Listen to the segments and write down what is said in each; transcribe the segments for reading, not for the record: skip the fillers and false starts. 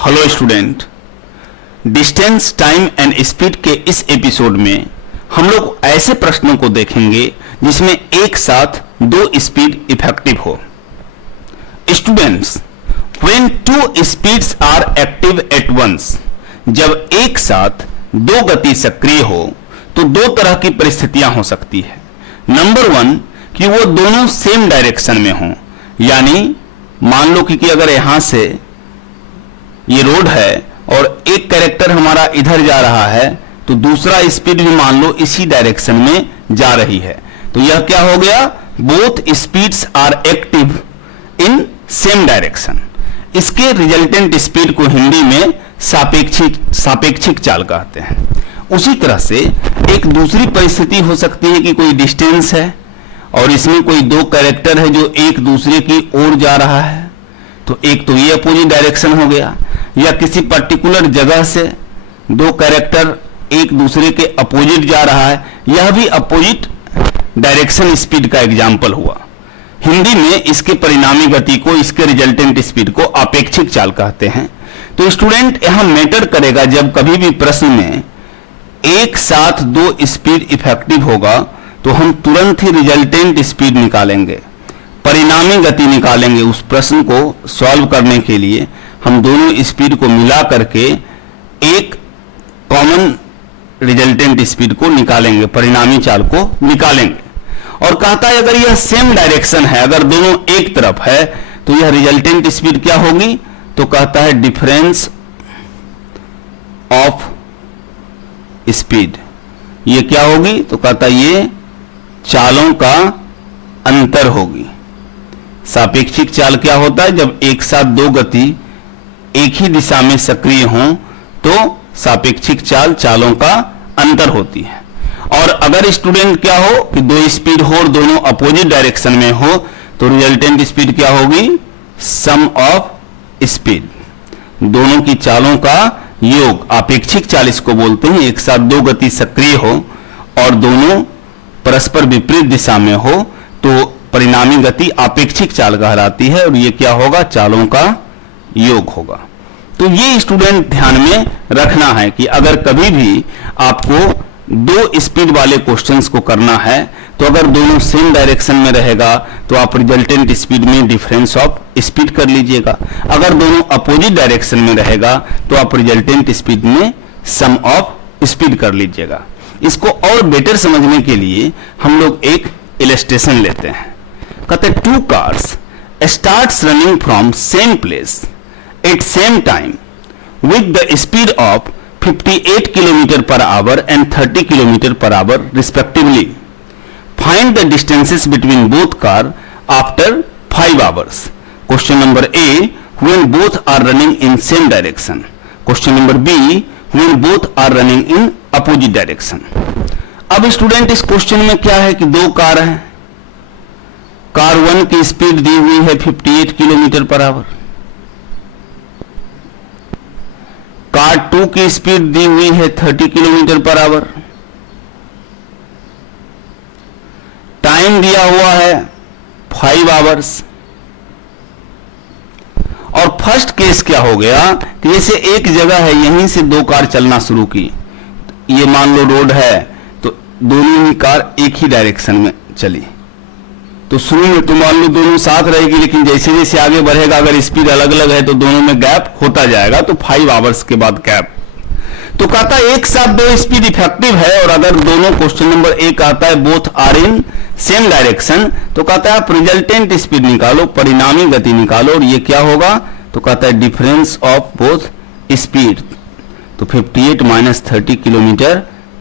Hello student, distance, time and speed के इस episode में हम लोग ऐसे प्रश्नों को देखेंगे जिसमें एक साथ दो स्पीड इफेक्टिव हो। Students, when two speeds are active at once, जब एक साथ दो गति सक्रिय हो तो दो तरह की परिस्थितियां हो सकती है। नंबर वन, कि वो दोनों सेम डायरेक्शन में हों, यानी मान लो कि अगर यहां से ये रोड है और एक कैरेक्टर हमारा इधर जा रहा है तो दूसरा स्पीड भी मान लो इसी डायरेक्शन में जा रही है, तो यह क्या हो गया, both speeds are active in same direction. इसके रिजल्टेंट स्पीड को हिंदी में सापेक्षिक चाल कहते हैं। उसी तरह से एक दूसरी परिस्थिति हो सकती है कि कोई डिस्टेंस है और इसमें कोई दो कैरेक्टर है जो एक दूसरे की ओर जा रहा है, तो एक तो ये अपोजिट डायरेक्शन हो गया, या किसी पर्टिकुलर जगह से दो कैरेक्टर एक दूसरे के अपोजिट जा रहा है, यह भी अपोजिट डायरेक्शन स्पीड का एग्जाम्पल हुआ। हिंदी में इसके परिणामी गति को, इसके रिजल्टेंट स्पीड को आपेक्षिक चाल कहते हैं। तो स्टूडेंट, यहां मैटर करेगा जब कभी भी प्रश्न में एक साथ दो स्पीड इफेक्टिव होगा तो हम तुरंत ही रिजल्टेंट स्पीड निकालेंगे, परिणामी गति निकालेंगे। उस प्रश्न को सॉल्व करने के लिए हम दोनों स्पीड को मिला करके एक कॉमन रिजल्टेंट स्पीड को निकालेंगे, परिणामी चाल को निकालेंगे। और कहता है अगर यह सेम डायरेक्शन है, अगर दोनों एक तरफ है तो यह रिजल्टेंट स्पीड क्या होगी, तो कहता है डिफरेंस ऑफ स्पीड। ये क्या होगी, तो कहता है ये चालों का अंतर होगी। सापेक्षिक चाल क्या होता है, जब एक साथ दो गति एक ही दिशा में सक्रिय हों तो सापेक्षिक चाल चालों का अंतर होती है। और अगर स्टूडेंट क्या हो कि दो स्पीड हो और दोनों अपोजिट डायरेक्शन में हो तो रिजल्टेंट स्पीड क्या होगी, सम ऑफ स्पीड, दोनों की चालों का योग। आपेक्षिक चाल इसको बोलते हैं, एक साथ दो गति सक्रिय हो और दोनों परस्पर विपरीत दिशा में हो तो परिणामी गति आपेक्षिक चाल कहलाती है, और ये क्या होगा, चालों का योग होगा। तो ये स्टूडेंट ध्यान में रखना है कि अगर कभी भी आपको दो स्पीड वाले क्वेश्चंस को करना है तो अगर दोनों सेम डायरेक्शन में रहेगा तो आप रिजल्टेंट स्पीड में डिफरेंस ऑफ स्पीड कर लीजिएगा, अगर दोनों अपोजिट डायरेक्शन में रहेगा तो आप रिजल्टेंट स्पीड में सम ऑफ स्पीड कर लीजिएगा। इसको और बेटर समझने के लिए हम लोग एक इलस्ट्रेशन लेते हैं। कहते हैं two cars starts running from same place at same time with the speed of 58 kilometre per hour and 30 kilometre per hour respectively. Find the distances between both car after 5 hours. Question number A, when both are running in same direction. Question number B, when both are running in opposite direction. अब student इस question में क्या है कि दो car हैं, car 1 की speed दी हुई है 58 किलोमीटर पर आवर, कार 2 की स्पीड दी हुई है 30 किलोमीटर पर आवर, टाइम दिया हुआ है 5 आवर्स। और फर्स्ट केस क्या हो गया कि जैसे एक जगह है, यहीं से दो कार चलना शुरू की, ये मान लो रोड है तो दोनों ही कार एक ही डायरेक्शन में चली, तो शुरू में तो मान लो दोनों साथ रहेगी, लेकिन जैसे जैसे आगे बढ़ेगा अगर स्पीड अलग अलग है तो दोनों में गैप होता जाएगा, तो 5 आवर्स के बाद गैप। तो कहता है एक साथ दो स्पीड इफेक्टिव है, और अगर दोनों, क्वेश्चन नंबर ए कहता है both are in same direction, तो कहता है आप रिजल्टेंट स्पीड निकालो, परिणामी गति निकालो, और ये क्या होगा, तो कहता है डिफरेंस ऑफ बोथ स्पीड। तो 58 माइनस 30 किलोमीटर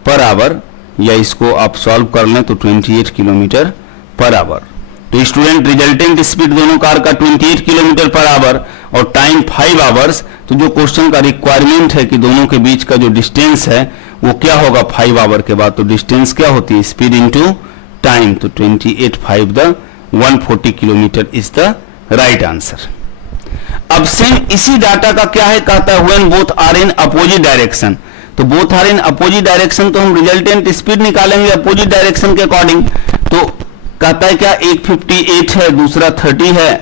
पर आवर, या इसको आप सॉल्व कर लें तो 28 किलोमीटर पर आवर। तो स्टूडेंट रिजल्टेंट स्पीड दोनों कार का 28 किलोमीटर पर आवर और टाइम 5 आवर्स। तो जो क्वेश्चन का रिक्वायरमेंट है कि दोनों के बीच का जो डिस्टेंस है वो क्या होगा 5 आवर के बाद, तो डिस्टेंस क्या होती है, स्पीड इनटू टाइम। तो 28 5 the 140 kilometre is the right answer. अब सेम इसी डाटा का क्या है, कहता है when both are in opposite direction. तो both are in opposite direction, तो हम रिजल्टेंट स्पीड निकालेंगे अपोजिट डायरेक्शन के अकॉर्डिंग। तो कहता है क्या, एक 58 है दूसरा 30 है,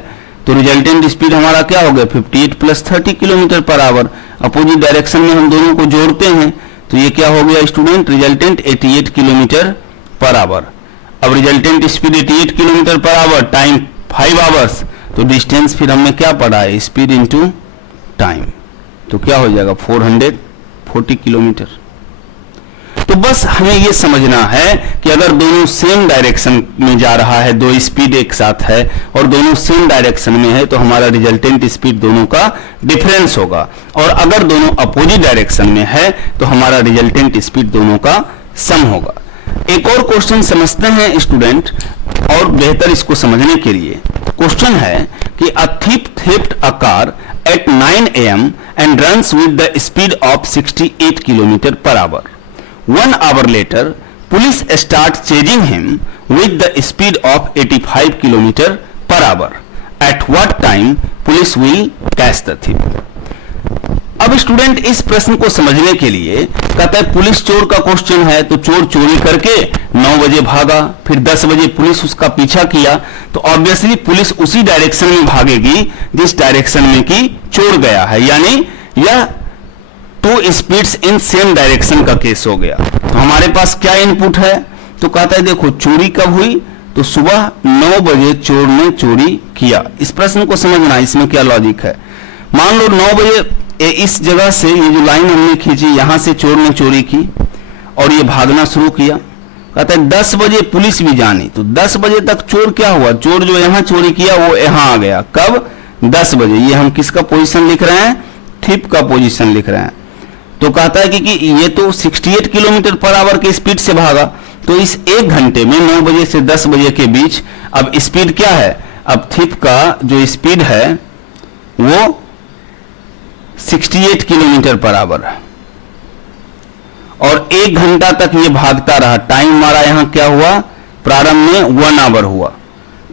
तो रिजल्टेंट स्पीड हमारा क्या हो गया 58 plus 30 kilometre per our. Opposite direction में हम दोनों को जोड़ते हैं तो ये क्या हो गया student, resultant 88 kilometre per hour. अब resultant speed 88 kilometre per hour, time 5 hours, तो डिस्टेंस फिर हमने क्या पढ़ा है, स्पीड इंटू टाइम, तो क्या हो जाएगा 440 किलोमीटर। तो बस हमें ये समझना है कि अगर दोनों सेम डायरेक्शन में जा रहा है, दो स्पीड एक साथ है और दोनों सेम डायरेक्शन में है, तो हमारा रिजल्टेंट स्पीड दोनों का डिफरेंस होगा, और अगर दोनों अपोजिट डायरेक्शन में है तो हमारा रिजल्टेंट स्पीड दोनों का सम होगा। एक और क्वेश्चन समझते हैं स्टूडेंट, और बेहतर इसको समझने के लिए क्वेश्चन है कि अ thief theft a car at 9 AM and runs with the speed of 68 km per hour. 1 hour later, police start chasing him with the speed of 85 km per hour. At what time police will catch the thief? अब student इस प्रश्न को समझने के लिए कहता है police चोर का क्वेश्चन है, तो चोर चोरी करके 9 बजे भागा, फिर 10 बजे पुलिस उसका पीछा किया, तो ऑब्वियसली पुलिस उसी डायरेक्शन में भागेगी जिस डायरेक्शन में कि चोर गया है, यानी यह 2 स्पीड्स इन सेम डायरेक्शन का केस हो गया। तो हमारे पास क्या इनपुट है, तो कहता है देखो चोरी कब हुई, तो सुबह 9 बजे चोर ने चोरी किया। इस प्रश्न को समझना, इसमें क्या लॉजिक है। मान लो 9 बजे इस जगह से ये जो लाइन हमने खींची, यहां से चोर ने चोरी की और ये भागना शुरू किया। कहता है 10 बजे पुलिस भी जानी, तो 10 बजे तक चोर क्या हुआ, चोर जो यहां चोरी किया वो यहां आ गया। कब, 10 बजे। ये हम किसका पोजीशन लिख रहे हैं, थिप का पोजीशन लिख रहे हैं। तो कहता है कि ये तो 68 किलोमीटर पर आवर के स्पीड से भागा, तो इस 1 घंटे में 9 बजे से 10 बजे के बीच अब स्पीड क्या है, अब थिप का जो स्पीड है वो 68 किलोमीटर पर आवर है, और 1 घंटा तक ये भागता रहा। टाइम हमारा यहां क्या हुआ, प्रारंभ में 1 आवर हुआ।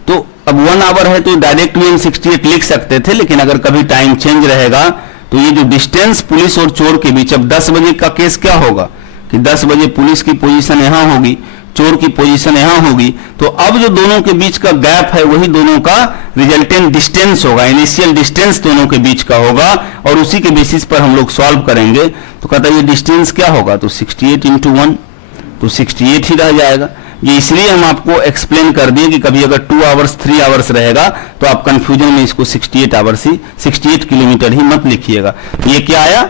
तो अब 1 आवर है तो डायरेक्ट में हम 68 लिख सकते थे, लेकिन अगर कभी टाइम चेंज रहेगा तो ये जो डिस्टेंस पुलिस और चोर के बीच, अब 10 बजे का केस क्या होगा कि 10 बजे पुलिस की पोजीशन यहां होगी, चोर की पोजीशन यहां होगी, तो अब जो दोनों के बीच का गैप है वही दोनों का रिजल्टेंट डिस्टेंस होगा, इनिशियल डिस्टेंस दोनों के बीच का होगा, और उसी के बेसिस पर हम लोग सॉल्व करेंगे। तो कहता है ये डिस्टेंस क्या होगा, तो 68 इंटू 1, तो 68 ही रह जाएगा। ये इसलिए हम आपको एक्सप्लेन कर दिए कि कभी अगर 2 आवर्स 3 आवर्स रहेगा तो आप कंफ्यूजन में इसको 68 आवर्स ही 68 किलोमीटर ही मत लिखिएगा। ये क्या आया,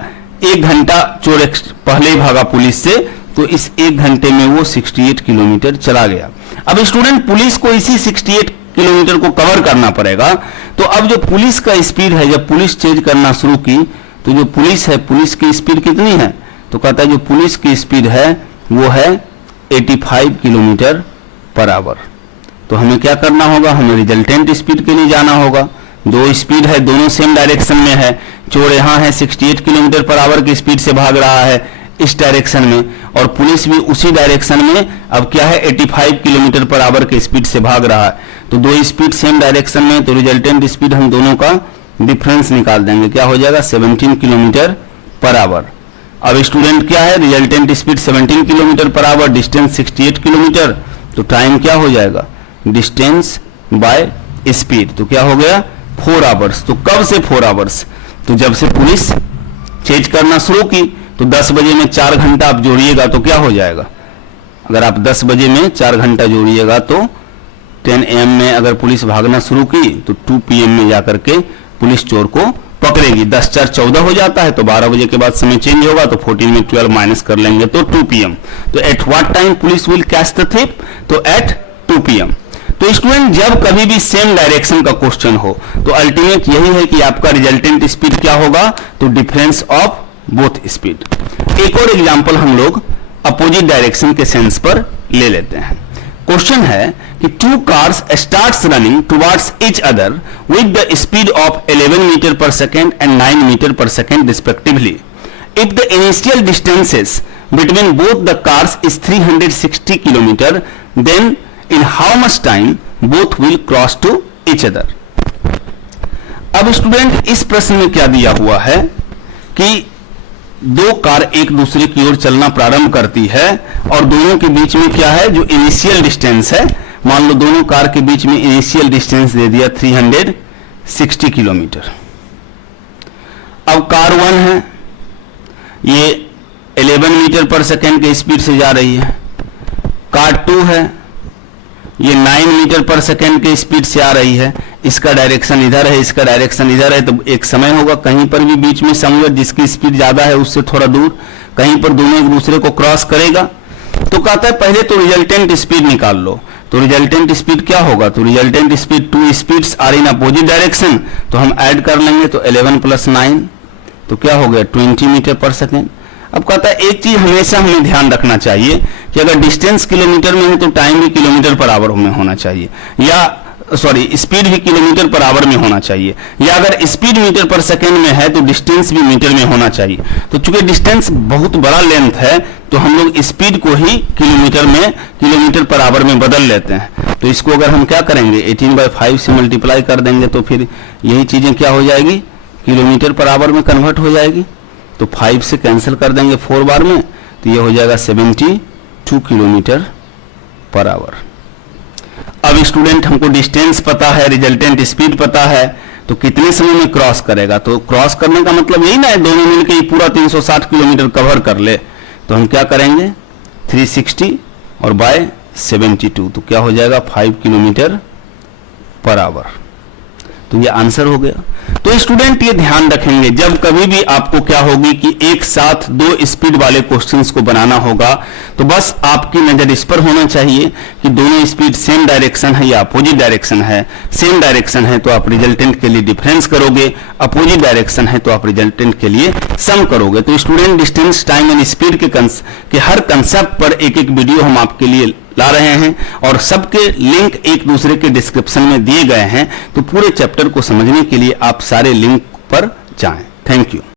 1 घंटा चोर पहले ही भागा पुलिस से, तो इस 1 घंटे में वो 68 किलोमीटर चला गया। अब स्टूडेंट पुलिस को इसी 68 किलोमीटर को कवर करना पड़ेगा, तो अब जो पुलिस का स्पीड है, जब पुलिस चेंज करना शुरू की तो जो पुलिस है, पुलिस की स्पीड कितनी है, तो कहता है जो पुलिस की स्पीड है वो है 85 किलोमीटर पर आवर। तो हमें क्या करना होगा, हमें रिजल्टेंट स्पीड के लिए जाना होगा। 2 स्पीड है, दोनों सेम डायरेक्शन में है, चोर यहाँ है 68 किलोमीटर पर आवर की स्पीड से भाग रहा है इस डायरेक्शन में, और पुलिस भी उसी डायरेक्शन में अब क्या है 85 किलोमीटर पर आवर के स्पीड से भाग रहा है। तो 2 स्पीड सेम डायरेक्शन में, तो रिजल्टेंट स्पीड हम दोनों का डिफरेंस निकाल देंगे, क्या हो जाएगा 17 किलोमीटर पर आवर। अब स्टूडेंट क्या है, resultant speed 17 kilometre per our, distance 68 kilometre, तो टाइम क्या हो जाएगा, डिस्टेंस बाय स्पीड, तो क्या हो गया 4 आवर्स। तो कब से 4 आवर्स, तो जब से पुलिस चेंज करना शुरू की, तो 10 बजे में 4 घंटा आप जोड़िएगा तो क्या हो जाएगा, अगर आप 10 बजे में 4 घंटा जोड़िएगा तो 10 AM में अगर पुलिस भागना शुरू की तो 2 PM में जाकर के पुलिस चोर को पकड़ेगी। 10 4 14 हो जाता है, तो 12 बजे के बाद समय चेंज होगा, तो 14 में 12 माइनस कर लेंगे तो 2 PM। तो at what time police will catch the thief, तो एट 2 PM। तो स्टूडेंट जब कभी भी सेम डायरेक्शन का क्वेश्चन हो तो अल्टीमेट यही है कि आपका रिजल्टेंट स्पीड क्या होगा, तो डिफरेंस ऑफ बोथ स्पीड। एक और एग्जांपल हम लोग अपोजिट डायरेक्शन के सेंस पर ले लेते हैं। क्वेश्चन है कि 2 cars starts running towards each other with the speed of 11 meter per second and 9 meter per second respectively. If the initial distances between both the cars is 360 kilometer, then in how much time both will cross to each other? अब student इस प्रश्न में क्या दिया हुआ है कि 2 car एक दूसरे की ओर चलना प्रारंभ करती है, और दोनों के बीच में क्या है, जो इनिशियल डिस्टेंस है, मान लो दोनों कार के बीच में इनिशियल डिस्टेंस दे दिया 60 किलोमीटर। अब कार 1 है, ये 11 मीटर पर सेकेंड के स्पीड से जा रही है। कार 2 है, ये 9 मीटर पर सेकेंड के स्पीड से आ रही है। इसका डायरेक्शन इधर है, इसका डायरेक्शन इधर है, तो एक समय होगा कहीं पर भी बीच में समवेयर जिसकी स्पीड ज्यादा है उससे थोड़ा दूर कहीं पर दोनों एक दूसरे को क्रॉस करेगा। तो कहता है पहले तो रिजल्टेंट स्पीड निकाल लो। तो रिजल्टेंट स्पीड क्या होगा? तो resultant speed, 2 speeds are in opposite direction, तो हम ऐड कर लेंगे। तो 11 + 9 तो क्या हो गया? 20 मीटर पर सेकेंड। अब कहता है एक चीज हमेशा हमें ध्यान रखना चाहिए कि अगर डिस्टेंस किलोमीटर में है तो टाइम भी किलोमीटर पर आवर में होना चाहिए, या सॉरी स्पीड भी किलोमीटर पर आवर में होना चाहिए, या अगर स्पीड मीटर पर सेकेंड में है तो डिस्टेंस भी मीटर में होना चाहिए। तो चूंकि डिस्टेंस बहुत बड़ा लेंथ है तो हम लोग स्पीड को ही किलोमीटर पर आवर में बदल लेते हैं। तो इसको अगर हम क्या करेंगे 18/5 से मल्टीप्लाई कर देंगे तो फिर यही चीजें क्या हो जाएगी? किलोमीटर पर आवर में कन्वर्ट हो जाएगी। तो 5 से कैंसिल कर देंगे 4 बार में, तो ये हो जाएगा 72 किलोमीटर पर आवर। अब स्टूडेंट हमको डिस्टेंस पता है, रिजल्टेंट स्पीड पता है, तो कितने समय में क्रॉस करेगा? तो क्रॉस करने का मतलब यही ना है दोनों मिलकर पूरा 360 किलोमीटर कवर कर ले। तो हम क्या करेंगे 360 और बाय 72, तो क्या हो जाएगा 5 किलोमीटर पर आवर। तो ये आंसर हो गया। तो स्टूडेंट ये ध्यान रखेंगे जब कभी भी आपको क्या होगी कि एक साथ 2 स्पीड वाले क्वेश्चंस को बनाना होगा तो बस आपकी नजर इस पर होना चाहिए कि दोनों स्पीड सेम डायरेक्शन है या अपोजिट डायरेक्शन है। सेम डायरेक्शन है तो आप रिजल्टेंट के लिए डिफरेंस करोगे, अपोजिट डायरेक्शन है तो आप रिजल्टेंट के लिए सम करोगे। तो student distance, time and speed के हर कंसेप्ट पर एक एक वीडियो हम आपके लिए ला रहे हैं और सबके लिंक एक दूसरे के डिस्क्रिप्शन में दिए गए हैं। तो पूरे चैप्टर को समझने के लिए आप सारे लिंक पर जाएं। Thank you.